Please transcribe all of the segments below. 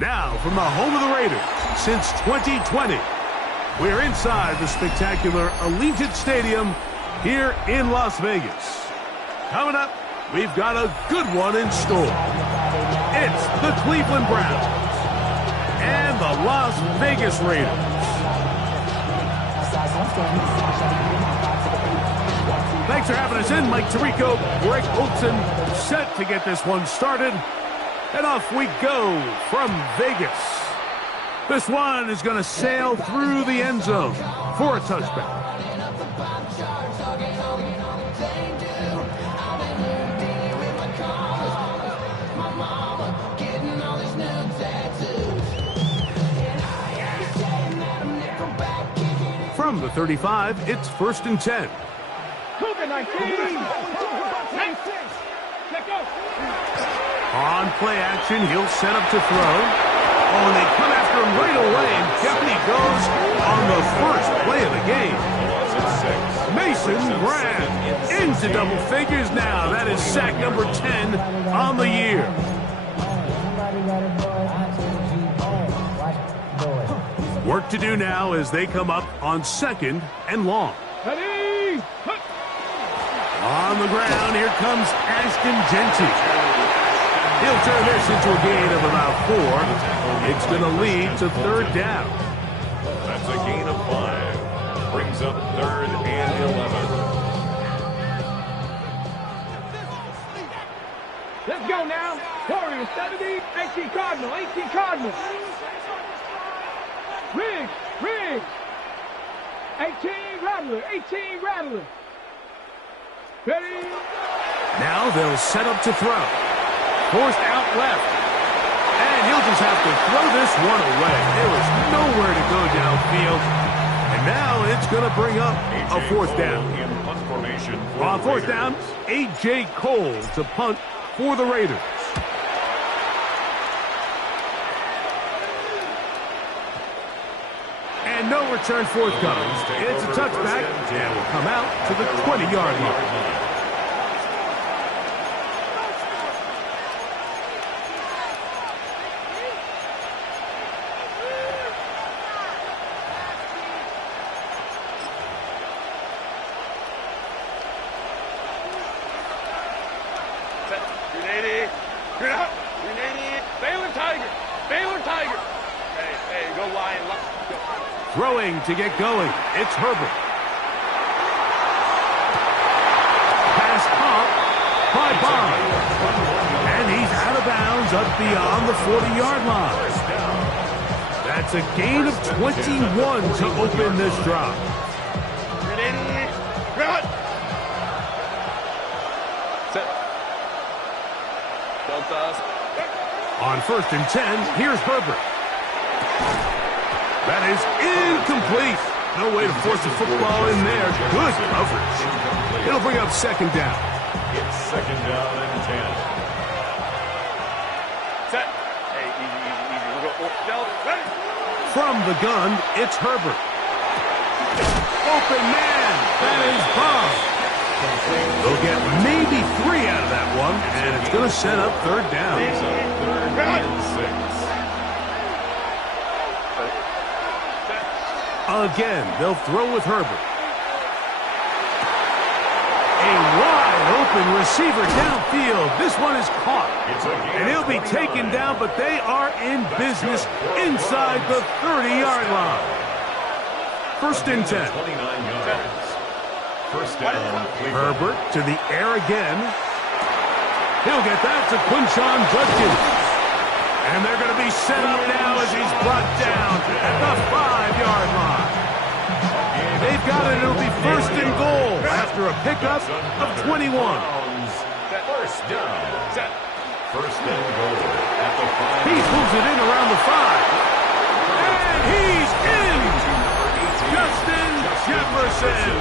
Now, from the home of the Raiders since 2020, we're inside the spectacular Allegiant Stadium here in Las Vegas. Coming up, we've got a good one in store. It's the Cleveland Browns and the Las Vegas Raiders. Thanks for having us in, Mike Tirico, Greg Olson, set to get this one started. And off we go from Vegas. This one is going to sail through the end zone for a touchback. From the 35, it's 1st and 10. On play action, he'll set up to throw. Oh, and they come after him right away, and down he goes on the first play of the game. Mason Graham into double figures now. That is sack number 10 on the year. Work to do now as they come up on 2nd and long. On the ground, here comes Ashton Genty. He'll turn this into a gain of about 4. It's going to lead to 3rd down. That's a gain of 5. Brings up 3rd and 11. Let's go now. Warriors 70, 18 Cardinal, 18 Cardinal. Riggs. 18 Rattler, 18 Rattler. Ready? Now they'll set up to throw. Forced out left. just have to throw this one away. There was nowhere to go downfield. And now it's going to bring up a fourth down. On fourth down, A.J. Cole to punt for the Raiders. And no return forthcoming. It's a touchback and will come out to the 20-yard line. Throwing to get going. It's Herbert. Pass caught by Bond. And he's out of bounds up beyond the 40-yard line. That's a gain of 21 to open this drive. On 1st and 10, here's Herbert. That is incomplete. No way to force the football in there. Good coverage. It'll bring up second down. It's second down and 10. Set. Hey, easy. We'll go. Ready. From the gun, it's Herbert. Open man. That is Bob. They'll get maybe 3 out of that one, and it's going to set up third down. Third and 6. Again, they'll throw with Herbert. A wide-open receiver downfield. This one is caught. And he'll be taken down, but they are in business inside the 30-yard line. 1st and 10. 29 yards. First down. Herbert to the air again. He'll get that to Quinshon Judkins. And they're going to be set up now as he's brought down at the 5-yard line. They've got it. It'll be 1st and goal after a pickup of 21. First down. First and goal at the 5. He pulls it in around the 5. And he's in! Justin Jefferson.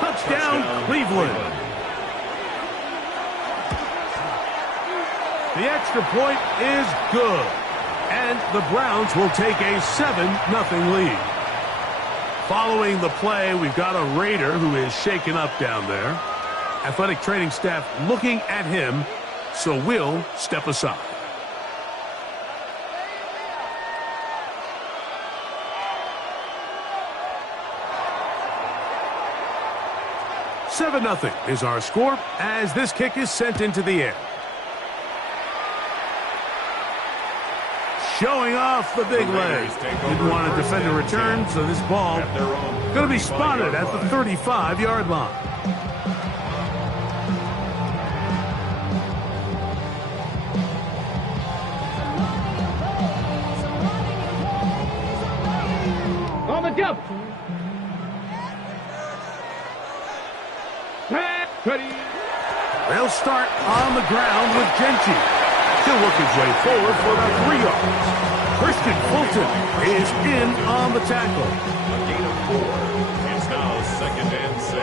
Touchdown, Cleveland. The extra point is good. And the Browns will take a 7-0 lead. Following the play, we've got a Raider who is shaken up down there. Athletic training staff looking at him, so we'll step aside. "7-0 is our score as this kick is sent into the air. Showing off the big leg. Didn't want to defend a return, so this ball going to be spotted at the 35-yard line. On the jump. Ready. They'll start on the ground with Genty. He'll work his way forward for about 3 yards. Christian Fulton is in on the tackle. A gain of 4. It's now 2nd and 6.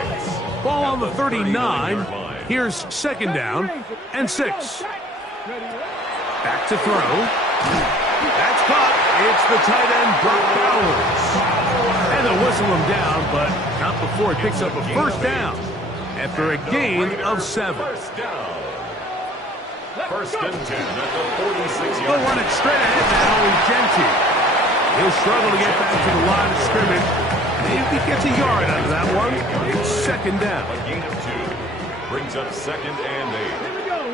Ball on the 39. Here's 2nd down and 6. Back to throw. That's caught. It's the tight end, Brock Bowers. And they'll whistle him down, but not before it picks up a 1st down after a gain of 7. First down. 1st and 10 at the 46-yard. They'll run it straight ahead now with Genty. He'll struggle to get back to the line of scrimmage. Maybe he gets a yard out of that one. It's 2nd down. A gain of 2. Brings up 2nd and 8.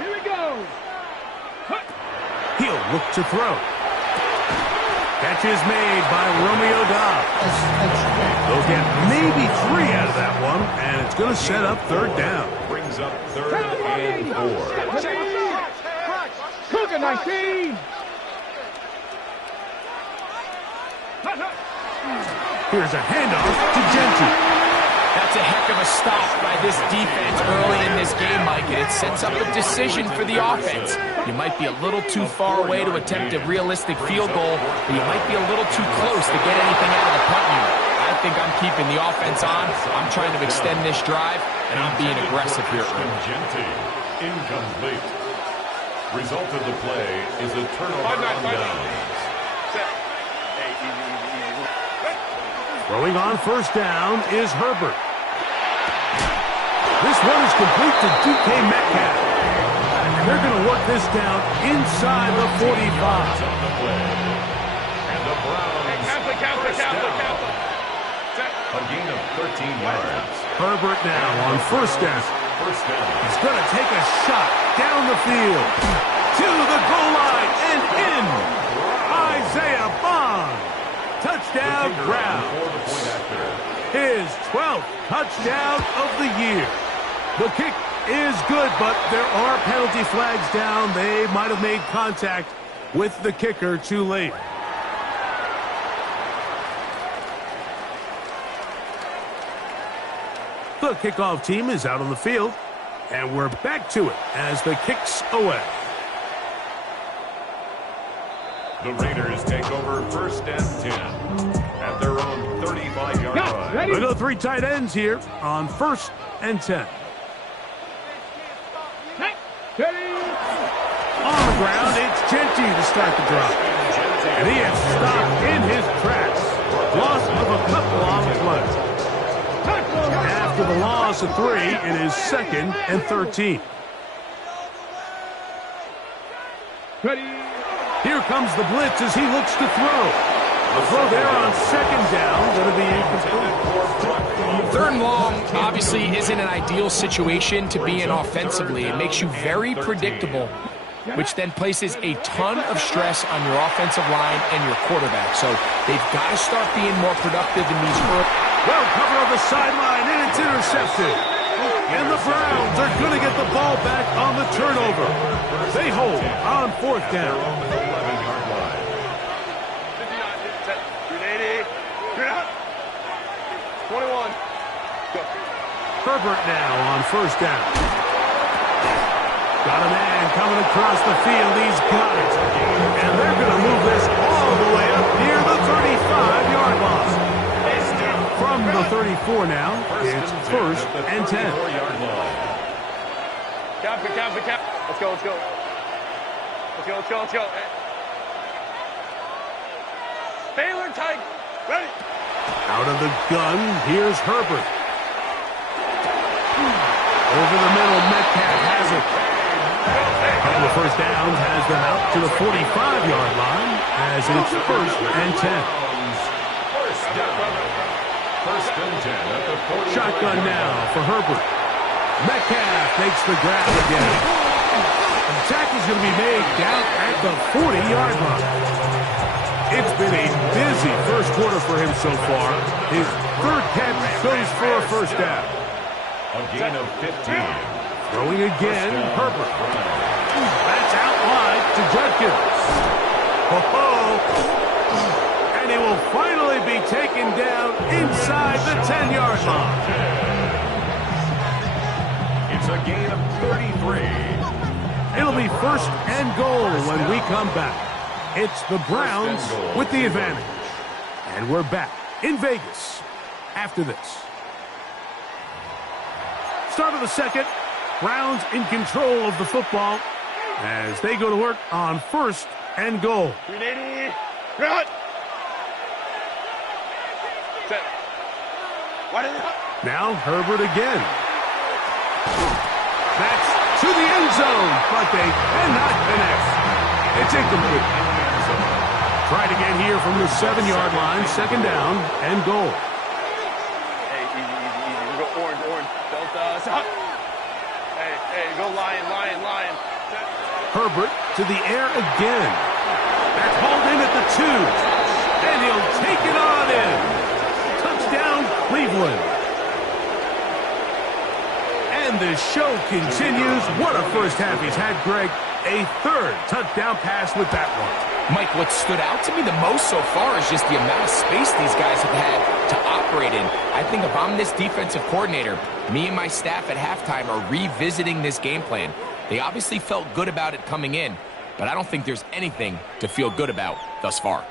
Here we go. He'll look to throw. Catch is made by Romeo Dobbs. They'll get maybe 3 out of that one, and it's going to set up 3rd down. Brings up 3rd and 4. Cougar 19. Here's a handoff to Genty. That's a heck of a stop by this defense early in this game, Mike, and it sets up a decision for the offense. You might be a little too far away to attempt a realistic field goal, but you might be a little too close to get anything out of the punt unit. I think I'm keeping the offense on. I'm trying to extend this drive, and I'm being aggressive here. Incomplete. Result of the play is a turnover on downs. Throwing on first down is Herbert. This one is complete to DK Metcalf. And they're going to work this down inside the 45. And the Browns a gain of 13 yards. Herbert now on first down. He's going to take a shot down the field to the goal line and in. Isaiah Bond. Touchdown, Browns. His 12th touchdown of the year. The kick is good, but there are penalty flags down. They might have made contact with the kicker too late. The kickoff team is out on the field, and we're back to it as the kick's away. The Raiders take over first and 10 at their own 35-yard line. We go three tight ends here on first and 10. On the ground, it's Genty to start the drive. And he is stopped in his tracks. Loss of a couple on the play. After the loss of 3, it is second and 13. Here comes the blitz as he looks to throw. The throw there on second down, going to be incomplete. Third and long obviously isn't an ideal situation to be in offensively. It makes you very predictable, which then places a ton of stress on your offensive line and your quarterback. So they've got to start being more productive in these early. Well covered on the sideline, and it's intercepted. And the Browns are going to get the ball back on the turnover. They hold on fourth down. 21. Herbert now on first down. Got a man coming across the field. He's got it. And they're going to move this all the way up near the 35-yard line. From the 34 now, it's first and 10. Cap. Let's go. Baylor tight. Ready. Out of the gun, here's Herbert. Over the middle, Metcalf has it. A couple of first downs has them out to the 45-yard line as it's first and 10. First and 10 at the 40. Shotgun now for Herbert. Metcalf makes the grab again. The tackle's going to be made down at the 40-yard line. It's been a busy first quarter for him so far. His third catch goes for a first down. A gain of 15. Throwing again, Herbert. That's out wide to Judkins. And he will finally be taken down inside the 10-yard line. It's a gain of 33. It'll be first and goal when we come back. It's the Browns with the advantage. And we're back in Vegas after this. Start of the second. Browns in control of the football as they go to work on first and goal. Now Herbert again. That's to the end zone, but they cannot connect. It's incomplete. Tried again here from the 7-yard line, second down and goal. Hey, easy. We go orange. Delta, stop. Hey, go lion. Herbert to the air again. That's hauled in at the 2. And he'll take it on in. Touchdown, Cleveland. And the show continues. What a first half he's had, Greg. A third touchdown pass with that one. Mike, what stood out to me the most so far is just the amount of space these guys have had to operate in. I think if I'm this defensive coordinator, me and my staff at halftime are revisiting this game plan. They obviously felt good about it coming in, but I don't think there's anything to feel good about thus far.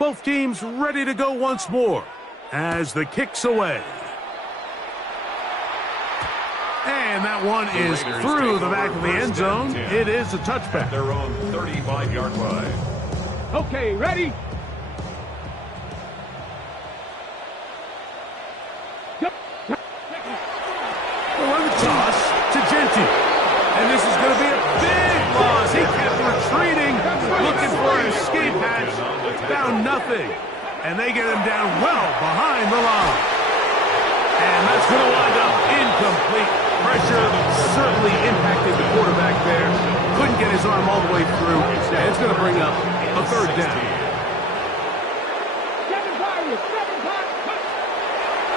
Both teams ready to go once more as the kick's away. And that one is through the back of the end zone. It is a touchback. Their own 35-yard line. Okay, ready? On the toss to Genty. And this is going to be a big loss. He kept retreating, looking for an escape hatch. Found nothing. And they get him down well behind the line. And that's going to wind up incomplete. Pressure certainly impacted the quarterback there. Couldn't get his arm all the way through. And it's going to bring up a third down.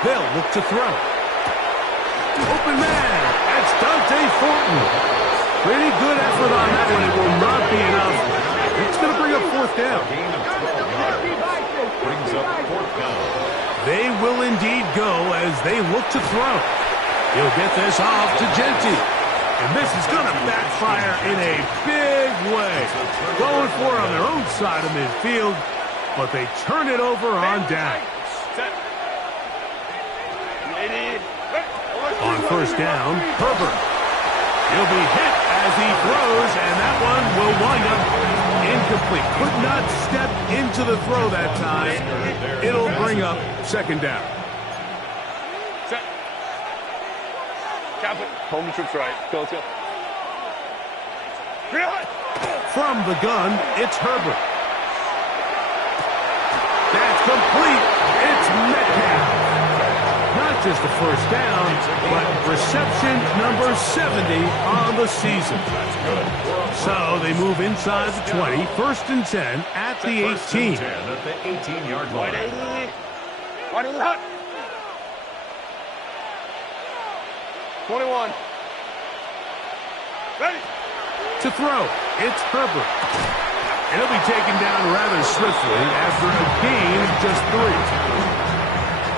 They'll look to throw. Open man. That's Dante Thornton. Pretty good effort on that one. It will not be enough. It's going to bring up fourth down. Brings up fourth down. They will indeed go as they look to throw. He'll get this off to Genty. And this is going to backfire in a big way. Going for it on their own side of midfield, but they turn it over on down. On first down, Herbert. He'll be hit as he throws, and that one will wind up incomplete. Could not step into the throw that time. It'll bring up second down. Home trips right. Go, let's go. From the gun, it's Herbert. That's complete. It's Metcalf. Not just a first down, but reception number 70 on the season. So they move inside the 20, first and 10 at the 18. At the 18-yard line. 21. Ready. To throw, it's Herbert. And he'll be taken down rather swiftly after a gain of just 3.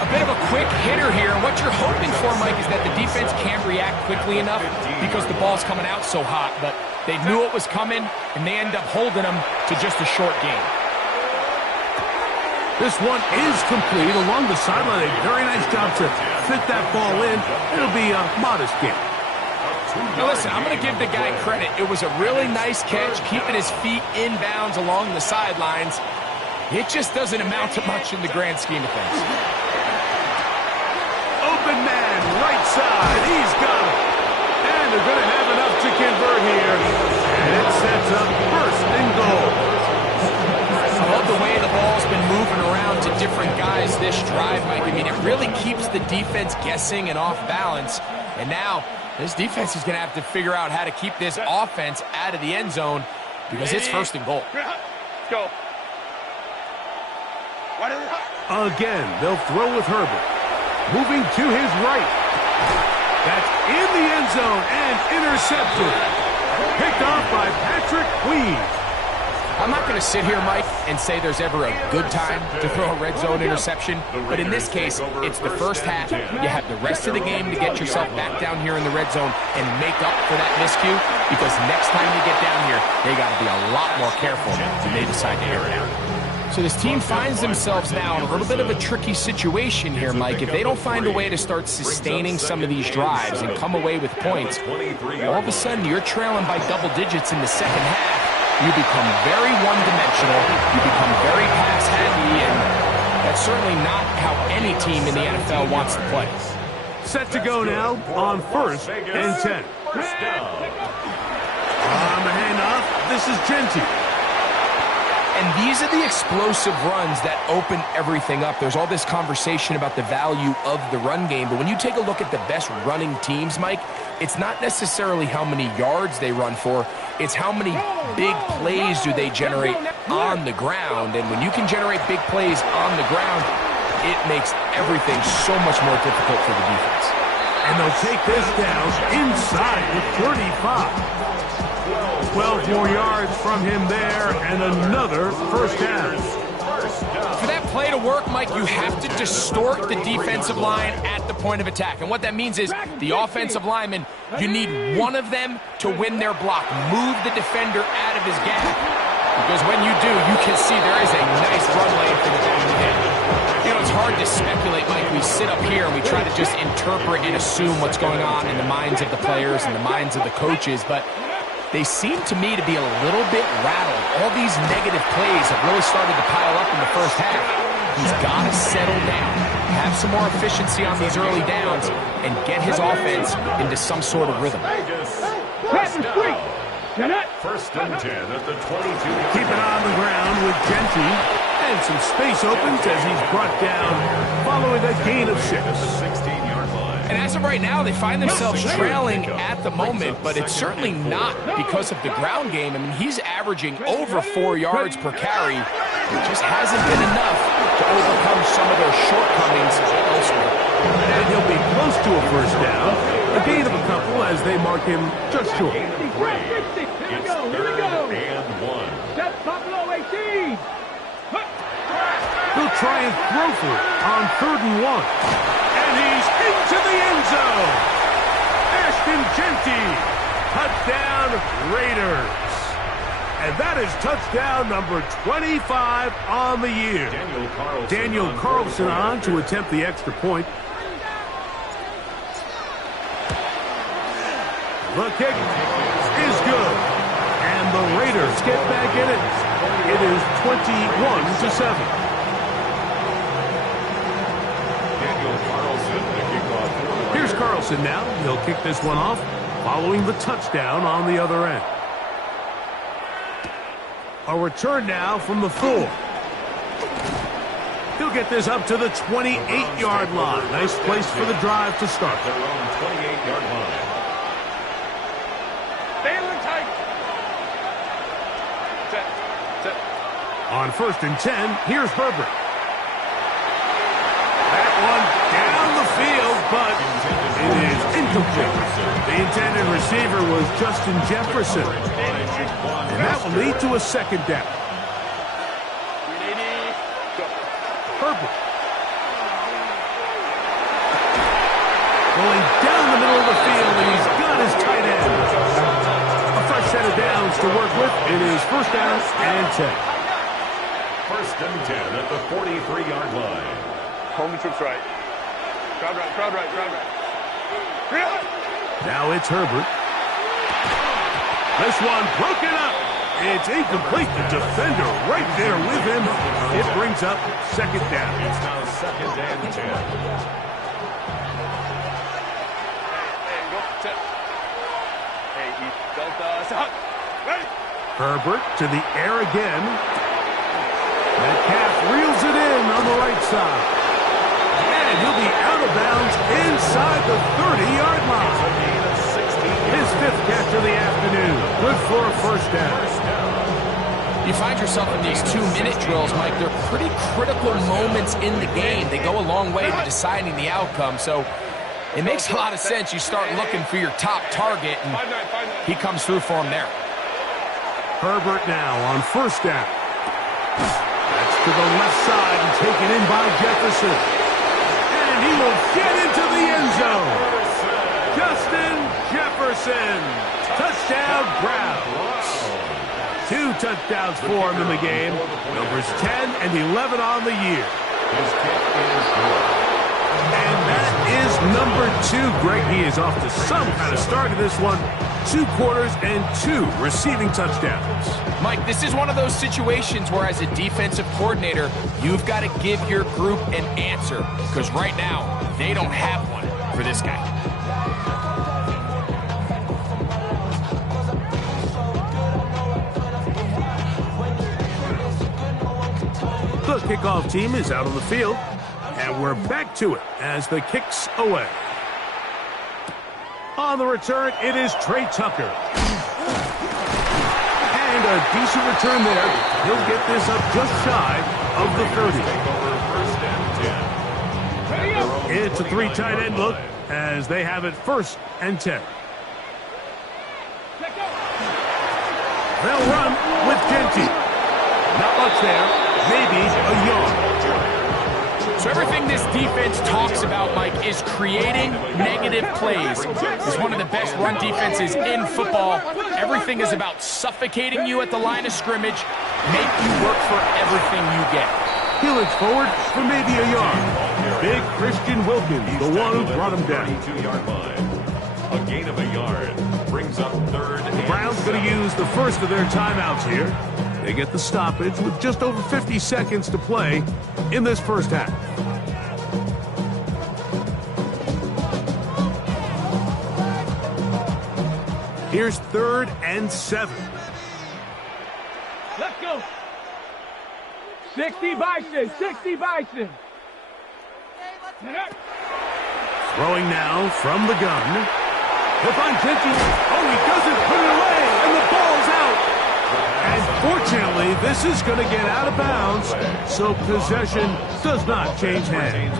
A bit of a quick hitter here, and what you're hoping for, Mike, is that the defense can't react quickly enough because the ball's coming out so hot, but they knew it was coming, and they end up holding them to just a short gain. This one is complete along the sideline. A very nice job to fit that ball in. It'll be a modest gain. Now listen, I'm going to give the guy credit. It was a really nice catch, keeping his feet inbounds along the sidelines. It just doesn't amount to much in the grand scheme of things. Open man, right side. He's got it. And they're going to have enough to convert here. And it sets up first and goal. I love the way the ball's been moving around to different guys this drive, Mike. I mean, it really keeps the defense guessing and off balance. And now, this defense is going to have to figure out how to keep this offense out of the end zone because it's first and goal. Let's go. Again, they'll throw with Herbert. Moving to his right. That's in the end zone and intercepted. Picked off by Patrick Queen. I'm not going to sit here, Mike, and say there's ever a good time to throw a red zone interception, but in this case, it's the first half. You have the rest of the game to get yourself back down here in the red zone and make up for that miscue, because next time you get down here, they got to be a lot more careful when they decide to air it out. So this team finds themselves now in a little bit of a tricky situation here, Mike. If they don't find a way to start sustaining some of these drives and come away with points, all of a sudden you're trailing by double digits in the second half. You become very one-dimensional, you become very pass-heavy, and that's certainly not how any team in the NFL wants to play. Set to go now on first and 10. First down. On the handoff, this is Genty. And these are the explosive runs that open everything up. There's all this conversation about the value of the run game, but when you take a look at the best running teams, Mike, it's not necessarily how many yards they run for, it's how many big plays do they generate on the ground. And when you can generate big plays on the ground, it makes everything so much more difficult for the defense. And they'll take this down inside the 35. 12 more yards from him there, and another first down. For that play to work, Mike, you have to distort the defensive line at the point of attack. And what that means is the offensive lineman, you need one of them to win their block. Move the defender out of his gap. Because when you do, you can see there is a nice run lane for the back end. You know, it's hard to speculate, Mike. We sit up here and we try to just interpret and assume what's going on in the minds of the players and the minds of the coaches, but they seem to me to be a little bit rattled. All these negative plays have really started to pile up in the first half. He's got to settle down, have some more efficiency on these early downs, and get his offense into some sort of rhythm. First and 10 at the 22. Keep it on the ground with Genty. And some space opens as he's brought down following a gain of 6. 16-yard line. And as of right now, they find themselves trailing at the moment, but it's certainly not because of the ground game. I mean, he's averaging over 4 yards per carry. It just hasn't been enough to overcome some of their shortcomings elsewhere. And he'll be close to a first down. A gain of a couple as they mark him just short. It's 3rd and 1. That's Buffalo 18. He'll try and throw for it on 3rd and 1. And he's into the end zone. Ashton Genty. Touchdown, Raiders. And that is touchdown number 25 on the year. Daniel Carlson on to attempt the extra point. The kick is good. And the Raiders get back in it. It is 21-7. Here's Carlson now. He'll kick this one off following the touchdown on the other end. A return now from the 4. He'll get this up to the 28-yard line. Nice place for the drive to start. Their own 28-yard line. On 1st and 10, here's Herbert. That one down the field, but it is incomplete. The intended receiver was Justin Jefferson. And that will lead to a second down. Herbert. Going down the middle of the field, and he's got his tight end. A fresh set of downs to work with. It is 1st down and 10. 1st and 10 at the 43-yard line. Home troops right. Crowd right, crowd right, crowd right. Now it's Herbert. This one broken up. It's incomplete. The defender right there with him. It brings up second down. It's now 2nd and 10. Hey, go, set. Hey, he Delta, out. Ready? Herbert to the air again. Metcalf reels it in on the right side. And he'll be out of bounds inside the 30-yard line. His 5th catch of the afternoon. Good for a first down. You find yourself in these 2-minute drills, Mike. They're pretty critical moments in the game. They go a long way to deciding the outcome. So it makes a lot of sense. You start looking for your top target, and he comes through for him there. Herbert now on 1st down. That's to the left side and taken in by Jefferson. And he will get into the end zone. Justin Jefferson. Touchdown, Browns. 2 touchdowns for him in the game. Numbers 10 and 11 on the year. His kick is good. And that is number 2. Greg, he is off to some kind of start in this one. 2 quarters and 2 receiving touchdowns. Mike, this is one of those situations where as a defensive coordinator, you've got to give your group an answer. Because right now, they don't have one for this guy. The kickoff team is out on the field. And we're back to it as the kick's away. On the return, it is Trey Tucker. And a decent return there. He'll get this up just shy of the 30. It's a 3 tight end look as they have it 1st and 10. They'll run with Genty. Not much there. Maybe a yard. So everything this defense talks about, Mike, is creating negative plays. It's one of the best run defenses in football. Everything is about suffocating you at the line of scrimmage, make you work for everything you get. He looks forward for maybe a yard. Big Christian Wilkins, the one who brought him down. 32-yard line. A gain of a yard brings up 3rd. The Browns going to use the first of their timeouts here. They get the stoppage with just over 50 seconds to play in this first half. Here's 3rd and 7. Let's go. 60 Bison, 60 Bison. Throwing now from the gun. He'll find Genty. Oh, he doesn't put it away, and the ball's out. And fortunately, this is going to get out of bounds, so possession does not change hands.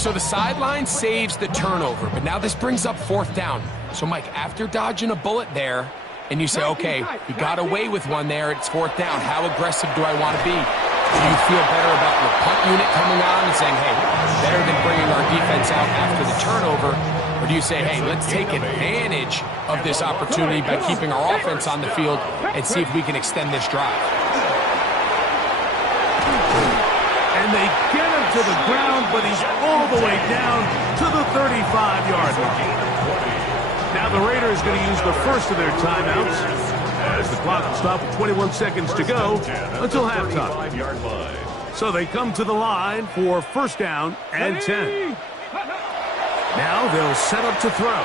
So the sideline saves the turnover, but now this brings up 4th down. So, Mike, after dodging a bullet there, and you say, okay, you got away with one there, it's 4th down. How aggressive do I want to be? Do you feel better about your punt unit coming on and saying, hey, better than bringing our defense out after the turnover? Or do you say, hey, let's take advantage of this opportunity by keeping our offense on the field and see if we can extend this drive? And they get him to the ground, but he's all the way down to the 35-yard line. Now the Raiders going to use the first of their timeouts as the clock will stop with 21 seconds to go until halftime. So they come to the line for 1st down and 10. Now they'll set up to throw.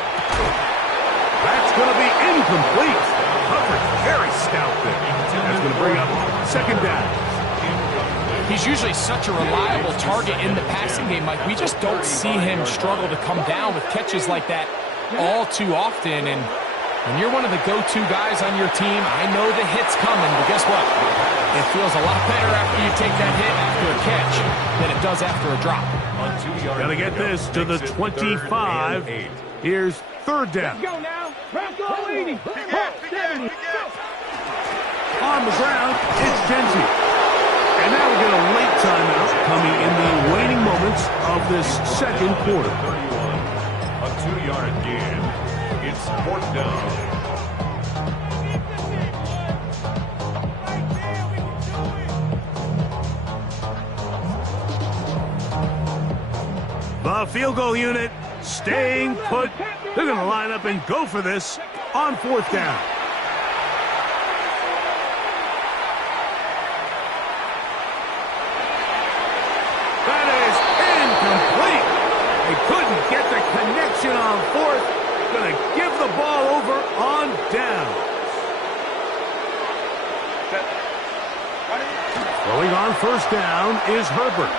That's going to be incomplete. Coverage very stout there. That's going to bring up 2nd down. He's usually such a reliable target in the passing game, Mike. We just don't see him struggle to come down with catches like that all too often. And when you're one of the go-to guys on your team, I know the hit's coming, but guess what? It feels a lot better after you take that hit after a catch than it does after a drop. Got to get this to the 25. Here's 3rd down. Let's go now. Bronco 80. 70. On the ground, it's Genty. And now we get a late timeout coming in the waning moments of this 2nd quarter. 31. A 2-yard gain. It's 4th down. The field goal unit staying put. They're going to line up and go for this on 4th down. That is incomplete. They couldn't get the connection on 4th. Going to give the ball over on down. Throwing on 1st down is Herbert.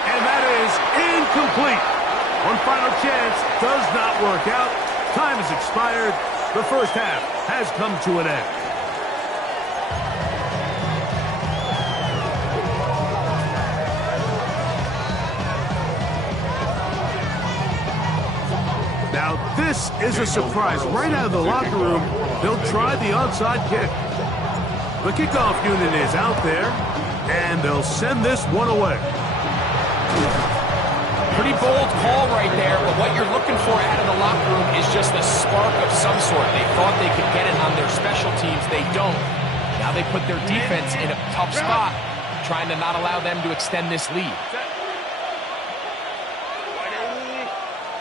And that is incomplete. One final chance does not work out. Time has expired. The first half has come to an end. Now this is a surprise. Right out of the locker room, they'll try the onside kick. The kickoff unit is out there, and they'll send this one away. Pretty bold call right there, but what you're looking for out of the locker room is just a spark of some sort. They thought they could get it on their special teams. They don't. Now they put their defense in a tough spot, trying to not allow them to extend this lead.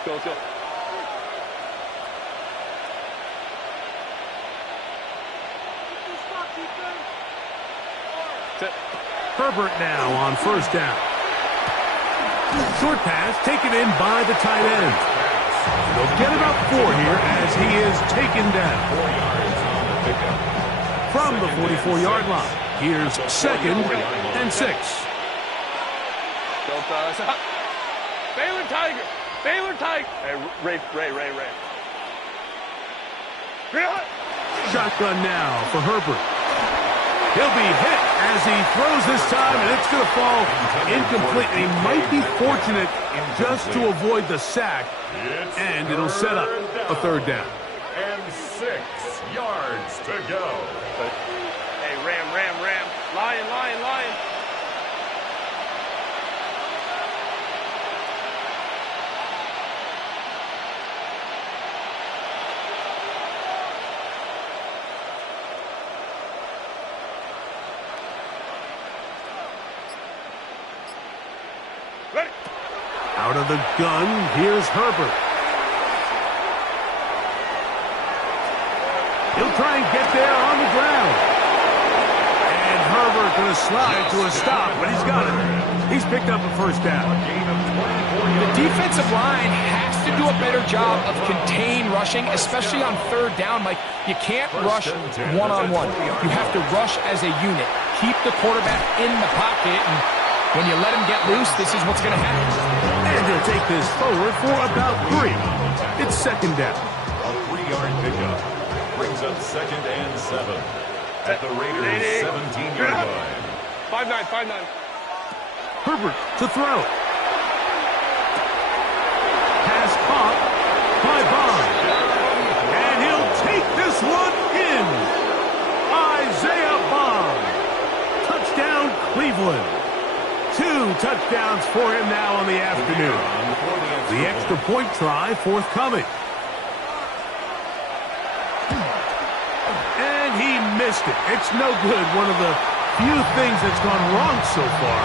Go, go. Herbert now on 1st down. Short pass taken in by the tight end. They'll get about 4 here as he is taken down. From the 44-yard line, here's 2nd and 6. Baylor Tiger. Baylor Tiger. Hey, Ray. Shotgun now for Herbert. He'll be hit as he throws this time, and it's going to fall incomplete. He might be fortunate just to avoid the sack, and it'll set up a third down. And 6 yards to go. Hey, Ram. Lion. Ready. Out of the gun, here's Herbert. He'll try and get there on the ground. And Herbert going to slide to a stop, but he's got it. He's picked up a first down. The defensive line has to do a better job of contain rushing, especially on third down. Mike, you can't rush one-on-one. You have to rush as a unit. Keep the quarterback in the pocket, and when you let him get loose, this is what's going to happen. And he'll take this forward for about 3. It's second down. A 3-yard pickup brings up 2nd and 7 at the Raiders' 17-yard line. 5-9. Herbert to throw. Pass caught by Bond. And he'll take this one in. Isaiah Bond. Touchdown, Cleveland. 2 touchdowns for him now on the afternoon. The extra point try forthcoming. And he missed it. It's no good. One of the few things that's gone wrong so far.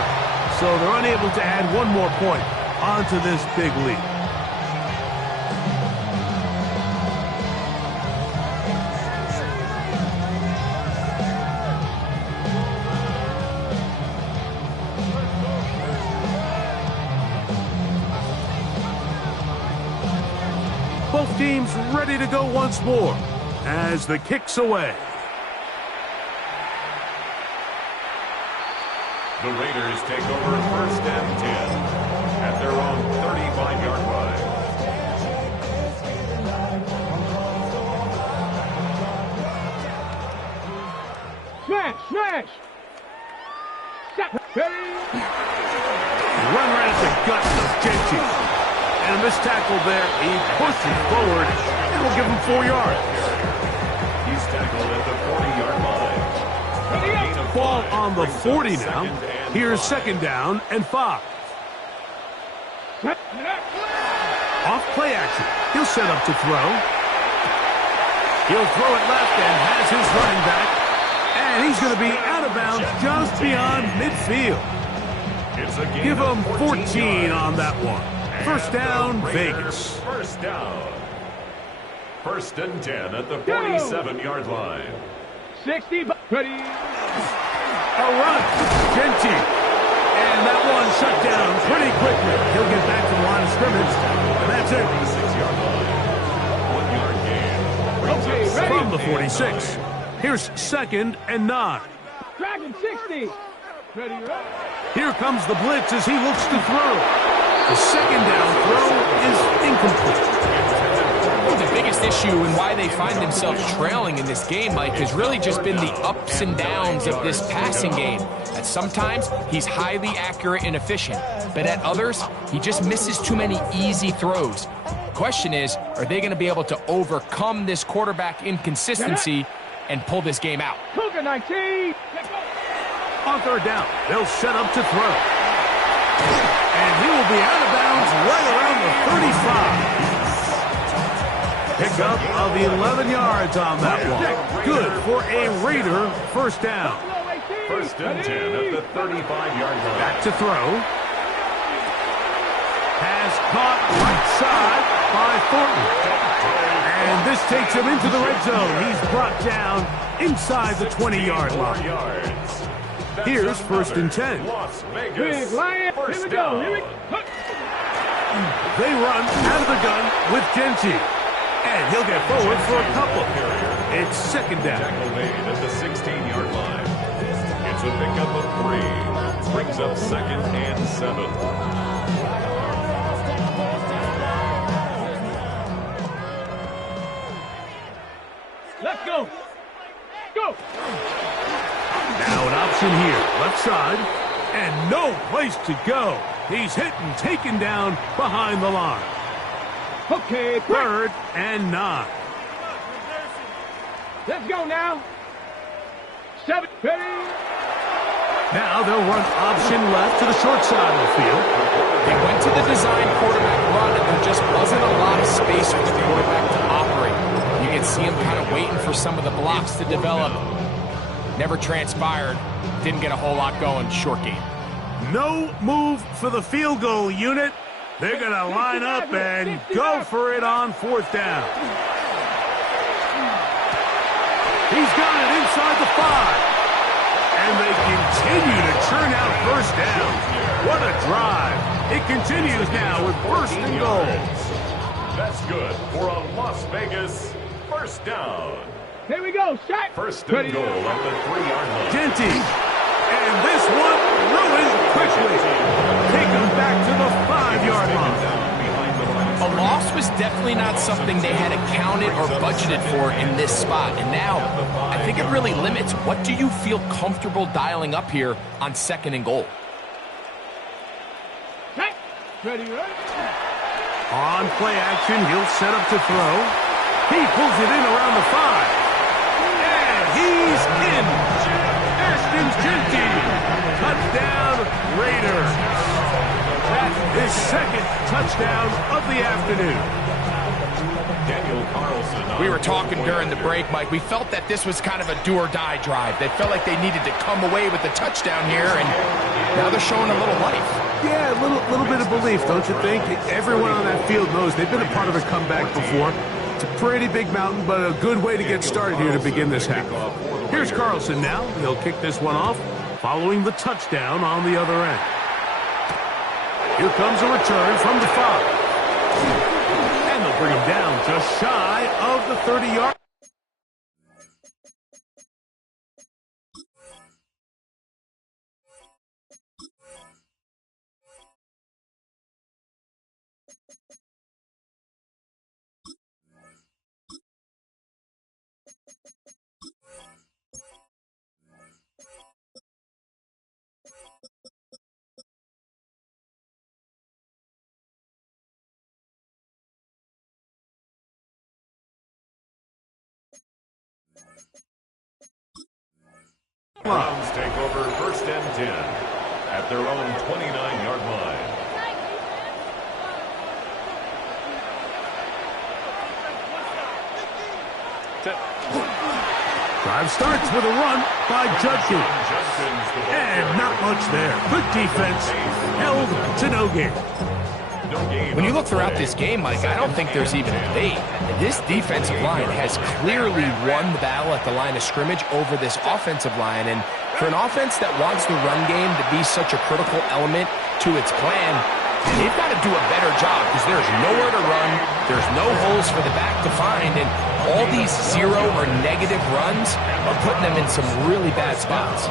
So they're unable to add one more point onto this big lead. Both teams ready to go once more as the kick's away. The Raiders take over 1st and 10 at their own 35-yard line. Smash! Run right at the guts of Gentry. And a missed tackle there. He pushes forward. It'll give him 4 yards. He's tackled at the 40-yard line. Ball on the 40 now. Here's 2nd down and 5. Off play action. He'll set up to throw. He'll throw it left and has his running back. And he's going to be out of bounds just beyond midfield. Give him 14 on that one. First down, Vegas. First down. 1st and 10 at the 47-yard line. 60, ready. A run. Gentry. And that one shut down pretty quickly. He'll get back to the line of scrimmage. And that's it. 46-yard line. 1-yard gain. Okay, ready. From the 46. Here's 2nd and 9. Dragon 60. Ready, right. Here comes the blitz as he looks to throw. The 2nd down throw is incomplete. The biggest issue and why they find themselves trailing in this game, Mike, has really just been the ups and downs of this passing game. At sometimes, he's highly accurate and efficient, but at others, he just misses too many easy throws. Question is, are they going to be able to overcome this quarterback inconsistency and pull this game out? Cougar 19. On 3rd down, they'll set up to throw. And he will be out of bounds right around the 35. Pickup of 11 yards on that one. Good for a Raider first down. 1st and 10 at the 35-yard line. Back to throw. Pass caught right side by Thornton. And this takes him into the red zone. He's brought down inside the 20-yard line. Here's 1st and 10. Big Lion. Here we go. They run out of the gun with Gentry. And he'll get forward for a couple. It's 2nd down. Tackle made at the 16-yard line. It's a pickup of 3. Brings up 2nd and 7. Let's go. Go. Now an option here, left side, and no place to go. He's hit and taken down behind the line. Okay, 3rd and 9. let's go now. 7, ready. Now they'll run option left to the short side of the field. They went to the design quarterback run, and there just wasn't a lot of space for the quarterback to operate. You can see him kind of waiting for some of the blocks to develop. Never transpired. Didn't get a whole lot going. Short game. No move for the field goal unit. They're going to line up and go for it on 4th down. He's got it inside the 5. And they continue to churn out 1st down. What a drive. It continues now with 1st and goal. That's good for a Las Vegas 1st down. Here we go, shot. 1st and goal at the 3-yard line. Genty. And this one ruined quickly. Take him back to the 5-yard line. A loss was definitely not something they had accounted or budgeted for in this spot. And now, I think it really limits. What do you feel comfortable dialing up here on 2nd and goal? Ready, ready. On play action, he'll set up to throw. He pulls it in around the 5. And he's in. Ashton Genty. Touchdown, Raiders. That's his 2nd touchdown of the afternoon. Daniel Carlson. We were talking during the break, Mike. We felt that this was kind of a do-or-die drive. They felt like they needed to come away with the touchdown here, and now they're showing a little life. Yeah, a little bit of belief, don't you think? Everyone on that field knows they've been a part of a comeback before. It's a pretty big mountain, but a good way to get started here to begin this half. Here's Carlson now. He'll kick this one off, following the touchdown on the other end. Here comes a return from the 5. And they'll bring him down just shy of the 30-yard. Browns take over 1st and 10 at their own 29-yard line. Drive starts with a run by Judkins. And not much there. Good defense. Held to no gain. When you look throughout this game, Mike, I don't think there's even a debate. This defensive line has clearly won the battle at the line of scrimmage over this offensive line. And for an offense that wants the run game to be such a critical element to its plan, they've got to do a better job because there's nowhere to run. There's no holes for the back to find. And all these 0 or negative runs are putting them in some really bad spots.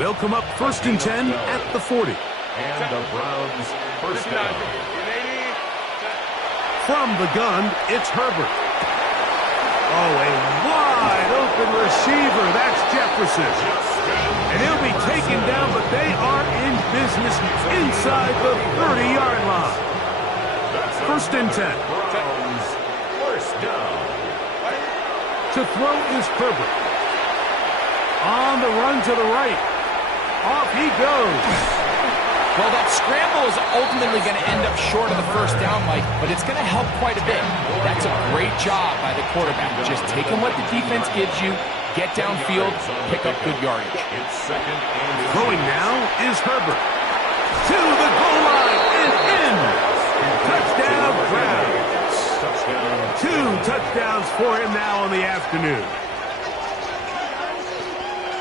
They'll come up 1st and 10 at the 40. And the Browns 1st down. From the gun, it's Herbert. Oh, a wide open receiver. That's Jefferson. And he'll be taken down, but they are in business inside the 30-yard line. 1st and 10. Browns 1st down. To throw is Herbert. On the run to the right. Off he goes. Well, that scramble is ultimately going to end up short of the 1st down, Mike, but it's going to help quite a bit. That's a great job by the quarterback. Just taking what the defense gives you, get downfield, pick up good yardage. It's 2nd and Throwing now is Herbert. To the goal line and in. Touchdown, Browns. 2 touchdowns for him now on the afternoon.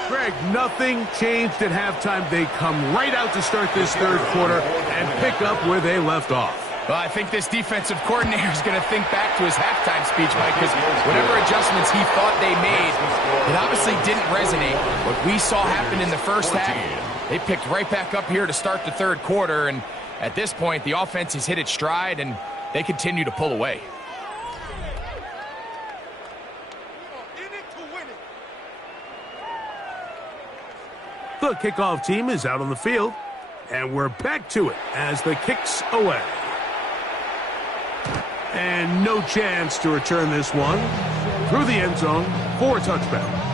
Greg, nothing changed at halftime. They come right out to start this 3rd quarter and pick up where they left off. Well, I think this defensive coordinator is going to think back to his halftime speech, Mike, because whatever adjustments he thought they made, it obviously didn't resonate. What we saw happen in the 1st half, they picked right back up here to start the 3rd quarter, and at this point, the offense has hit its stride, and they continue to pull away. The kickoff team is out on the field, and we're back to it as the kick's away. And no chance to return this one through the end zone for a touchback.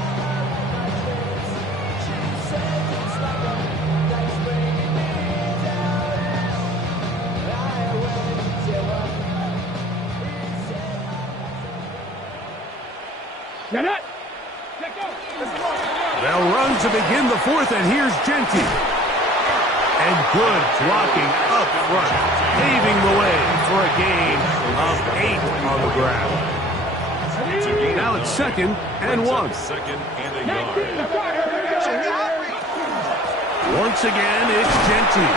They'll run to begin the fourth, and here's Genty. And good blocking up front, paving the way for a gain of 8 on the ground. Now it's 2nd and 1. Second and a yard. Once again, it's Genty.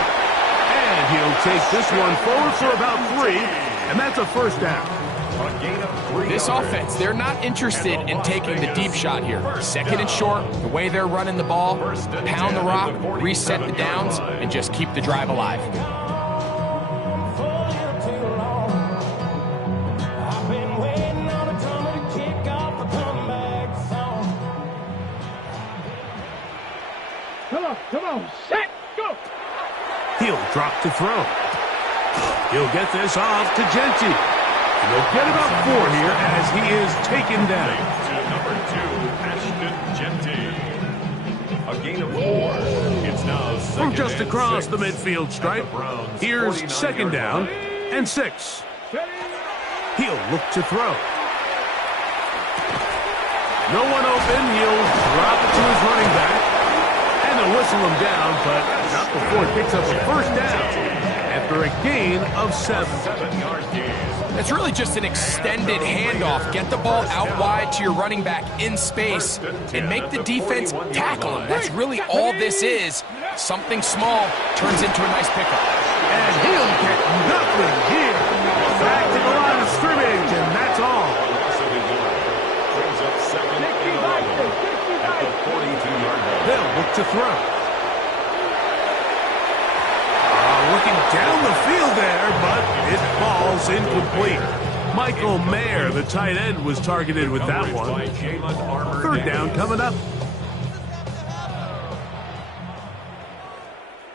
And he'll take this one forward for about 3, and that's a first down. A gain of 3 This yards. offense, they're not interested in taking the deep shot here. 2nd and short, the way they're running the ball, pound the rock, reset the downs, and just keep the drive alive. Come on, set, go! He'll drop to throw. He'll get this off to Genty. And he'll get about 4 here as he is taken down. To number 2, Ashton Genty. A gain of 4. It's now From just across the midfield stripe, Browns' here's 49-yard 2nd down line. and 6. He'll look to throw. No one open. He'll drop it to his running back. And they'll whistle him down, but not before he picks up a first down after a gain of 7. 7-yard gain. It's really just an extended handoff. Get the ball out wide to your running back in space and make the defense tackle him. That's really all this is. Something small turns into a nice pickup. And he'll get nothing here. Back to the line of scrimmage, and that's all. Loss of a yard. Brings up 2nd and 11 at the 42-yard line. They'll look to throw. Looking down the field there, but it falls incomplete. Michael Mayer, the tight end, was targeted with that one. 3rd down coming up.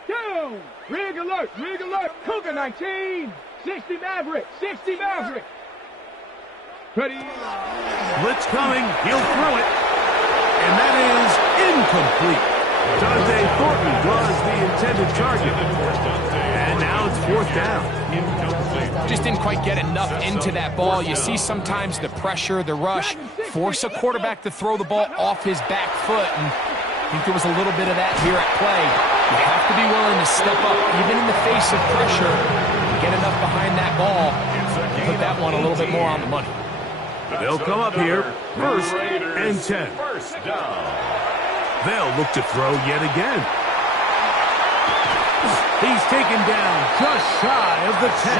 Down! Rig alert! Rig alert! Cougar 19! 60 Maverick! 60 Maverick! Ready? Blitz coming. He'll throw it. And that is incomplete. Dante Thornton was the intended target. And now it's 4th down. Just didn't quite get enough into that ball. You see sometimes the pressure, the rush, force a quarterback to throw the ball off his back foot. And I think there was a little bit of that here at play. You have to be willing to step up, even in the face of pressure, and get enough behind that ball. Put that one a little bit more on the money. They'll come up here, 1st and 10. First down. They'll look to throw yet again. He's taken down just shy of the 10.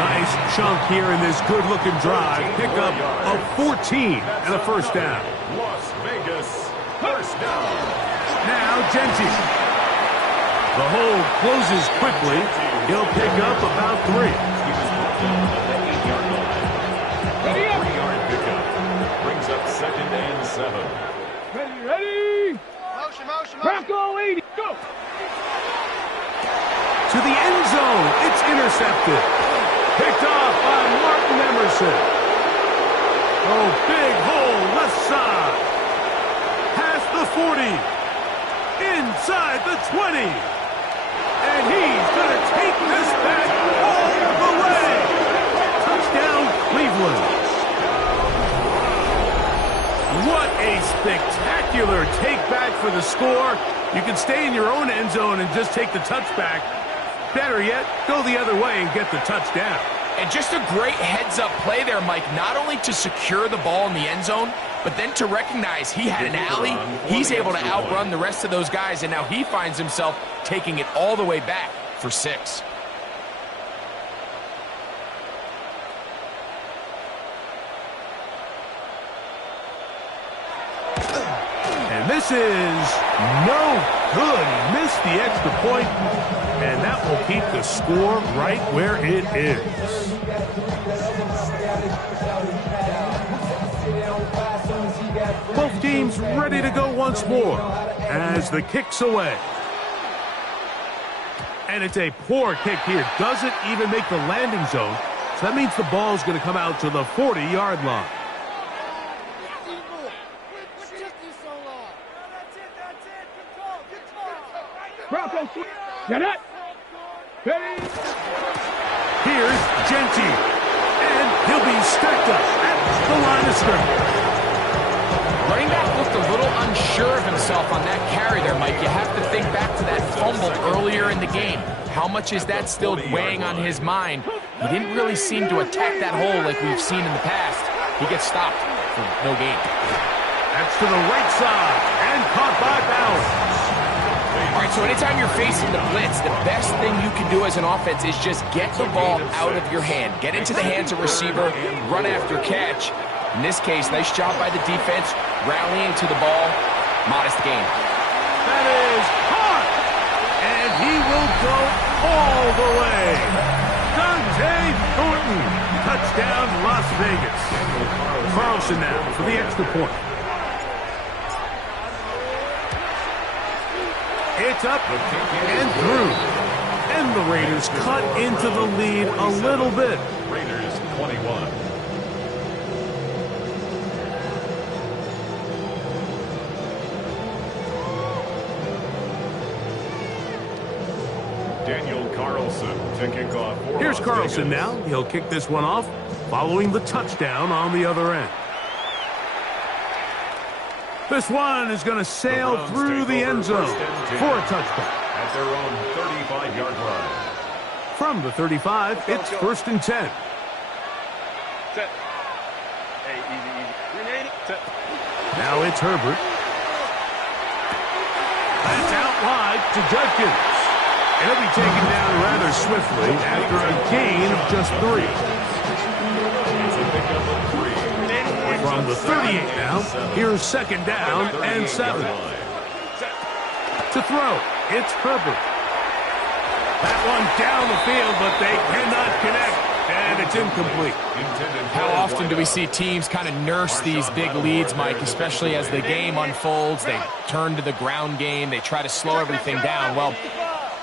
Nice chunk here in this good-looking drive. Pick up of 14 and a first down. Las Vegas, first down. Now Genty. The hold closes quickly. He'll pick up about 3. He was brought down at the 8-yard line. A 3-yard pickup. Brings up 2nd and 7. Ready, ready! Motion. Bronco 80, go! To the end zone. It's intercepted. Picked off by Martin Emerson. Oh, big hole left side. Past the 40. Inside the 20. And he's going to take this back all the way. Touchdown, Cleveland. What a spectacular take back for the score. You can stay in your own end zone and just take the touchback. Better yet, go the other way and get the touchdown. And just a great heads-up play there, Mike, not only to secure the ball in the end zone, but then to recognize he had an alley. He's able to outrun the rest of those guys, and now he finds himself taking it all the way back for 6. And this is no good. He missed the extra point, and that will keep the score right where it is. Both teams seems ready to go once more as the kick's away. And it's a poor kick here. Doesn't even make the landing zone. So that means the ball's going to come out to the 40-yard line. Broncos, get it. Ready. Here's Genty. And he'll be stacked up at the line of scrimmage. Running back looked a little unsure of himself on that carry there, Mike. You have to think back to that fumble earlier in the game. How much is that still weighing on his mind? He didn't really seem to attack that hole like we've seen in the past. He gets stopped for no gain. That's to the right side and caught by Bowers. All right, so anytime you're facing the blitz, the best thing you can do as an offense is just get the ball out of your hand. Get into the hands of receiver, run after catch. In this case, nice job by the defense, rallying to the ball. Modest gain. That is caught! And he will go all the way. Dante Thornton, touchdown Las Vegas. Carlson now for the extra point. It's up and through. And the Raiders cut into the lead a little bit. Raiders 21. Daniel Carlson to kick off. Here's Carlson now. He'll kick this one off following the touchdown on the other end. This one is going to sail through the end zone for a touchdown. At their own 35-yard line. From the 35, it's 1st and 10. Set. Hey, easy. Set. Now it's Herbert. That's out wide to Judkins. And he'll be taken down rather swiftly after a gain of just 3. It's a pickup of 3. From the 38 now, here's 2nd down and 7. To throw, it's Herbert. That one down the field, but they cannot connect, and it's incomplete. How often do we see teams kind of nurse these big leads, Mike, especially as the game unfolds? They turn to the ground game. They try to slow everything down. Well,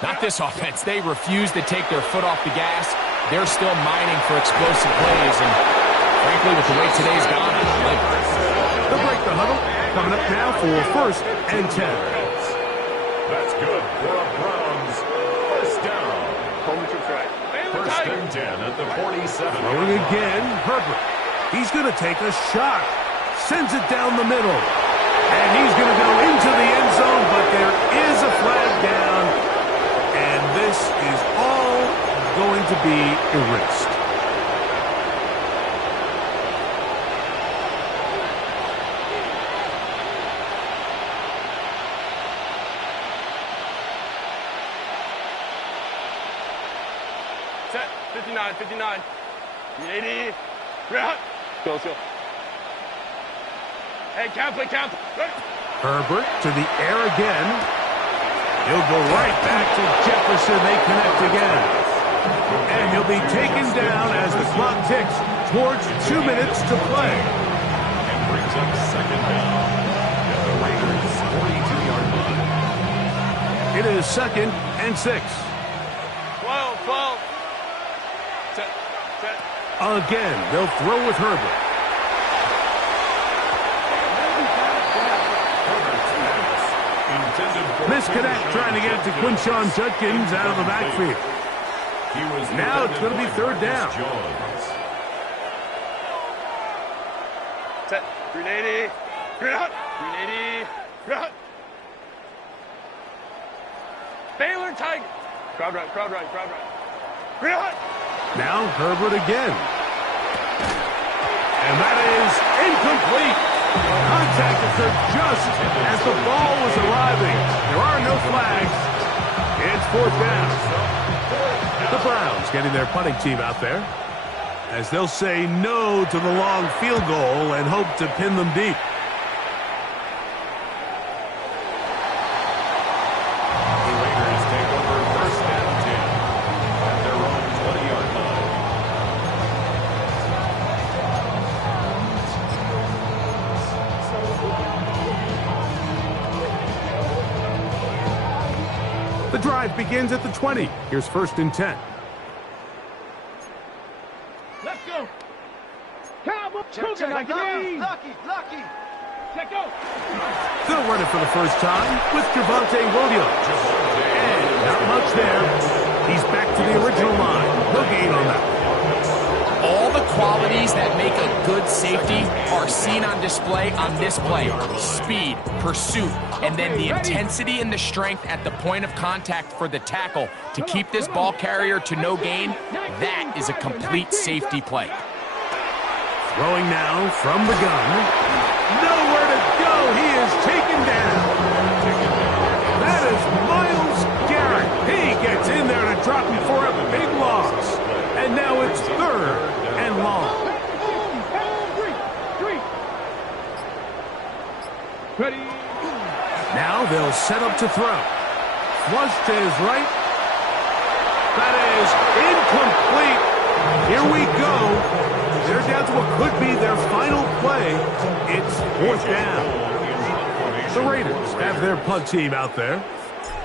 not this offense. They refuse to take their foot off the gas. They're still mining for explosive plays, and frankly, with the way today's gone, I don't like it. They'll break the huddle. Coming up now for 1st and 10. That's good for a Browns 1st down. 1st and 10 at the 47. Throwing again, Herbert. He's going to take a shot. Sends it down the middle. And he's going to go into the end zone, but there is a flag down. And this is all going to be erased. Set. 59. 80. Route. Go. Hey, count. Herbert to the air again. He'll go right back to Jefferson. They connect again. And he'll be taken down as the clock ticks towards 2 minutes to play. And brings up 2nd down at the Raiders 42-yard line. It is 2nd and 6. 12. Set. Again, they'll throw with Herbert. Misconnect trying to get it to Quinshawn Judkins out of the backfield. Now it's going to be 3rd down. Set. 380. Route. 380. Route. Baylor Tiger. Crowd right. Route. Now Herbert again. And that is incomplete. Contact occurred just as the ball was arriving. There are no flags. It's 4th down. The Browns getting their punting team out there as they'll say no to the long field goal and hope to pin them deep. The Raiders take over 1st and 10 at their own 20-yard line. The drive begins at the 20. Here's 1st and 10. Let's go. Cowboy. Cougar 19. Lucky. Check go. They'll run it for the first time with Javonte Williams. And not much there. He's back to the original line. No gain on that. All the qualities that make a good safety are seen on display on this play. Speed, pursuit, and then the intensity and the strength at the point of contact for the tackle to keep this ball carrier to no gain. That is a complete safety play. Throwing now from the gun. Nowhere to go. He is taken down. That is Myles Garrett. He gets in there to drop him for a big loss. And now it's 3rd and long. Ready. Now they'll set up to throw. Flush to his right. That is incomplete. Here we go. They're down to what could be their final play. It's 4th down. The Raiders have their punt team out there,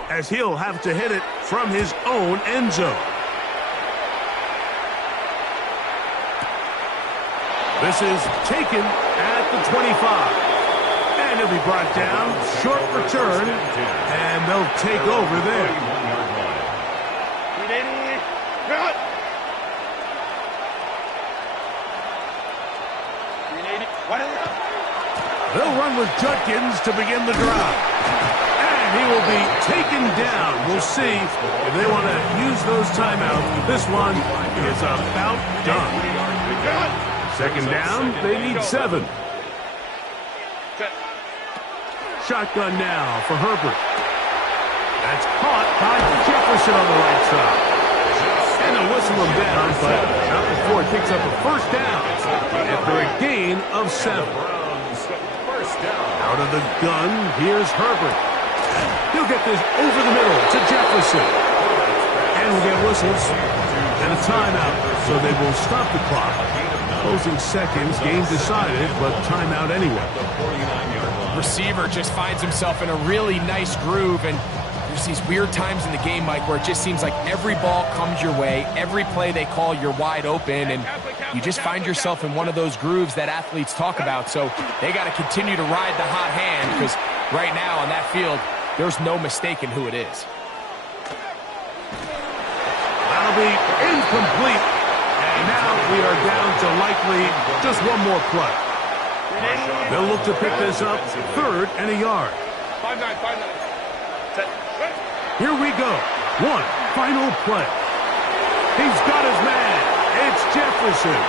as he'll have to hit it from his own end zone. This is taken at the 25. And he'll be brought down. Short return. And they'll take over there. They'll run with Judkins to begin the drive. And he will be taken down. We'll see if they want to use those timeouts. This one is about done. 2nd down, they need 7. Shotgun now for Herbert. That's caught by Jefferson on the right side. And they'll whistle him down, but not before he picks up a 1st down after a gain of 7. Out of the gun, here's Herbert. He'll get this over the middle to Jefferson. And we'll get whistles and a timeout, so they will stop the clock. Closing seconds, game decided, but timeout anyway. Receiver just finds himself in a really nice groove, and there's these weird times in the game, Mike, where it just seems like every ball comes your way, every play they call, you're wide open, and you just find yourself in one of those grooves that athletes talk about. So they got to continue to ride the hot hand, because right now on that field, there's no mistaking who it is. That'll be incomplete. And now we are down to likely just one more play. They'll look to pick this up, 3rd and a yard. 5-9. Set. Here we go. One final play. He's got his man. It's Jefferson.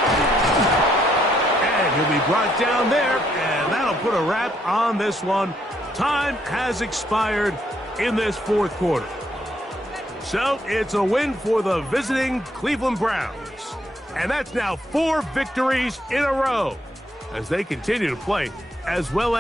And he'll be brought down there, and that'll put a wrap on this one. Time has expired in this 4th quarter. So it's a win for the visiting Cleveland Browns. And that's now 4 victories in a row as they continue to play as well as